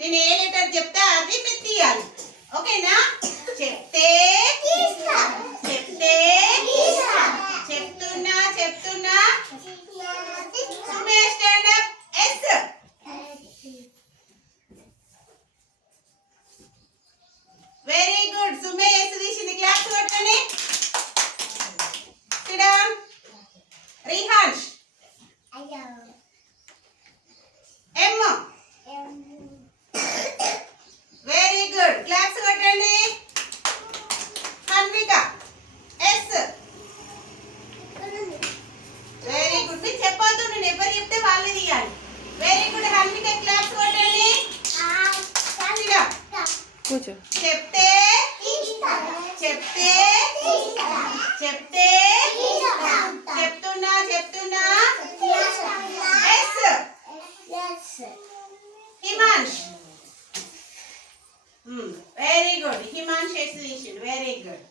నేను ఏ లెటర్ చెప్తా అది మీరు తీయాలి. ఓకేనా? చెప్తే చెప్తే చెప్తున్నా చెప్తున్నా Sumay stand up. Yes. Very good. Sumay yes తీసింది. క్లాస్ కొట్టండి. Sit down. రిహాన్స్ ఎం. Very good. క్లాప్స్ కొట్టండి. హన్విక ఎస్. Very good. మీరు చెప్పొద్దు, నేను ఎవరు చెప్తే వాళ్ళే తీయాలి. Very good. హన్విక క్లాప్స్ కొట్టండి. కూర్చో. చెప్తే చెప్తే చెప్తే చెప్తున్నా చెప్తున్నా yes. Himansh. Very good. Himansh yes తీసిండు. Very good.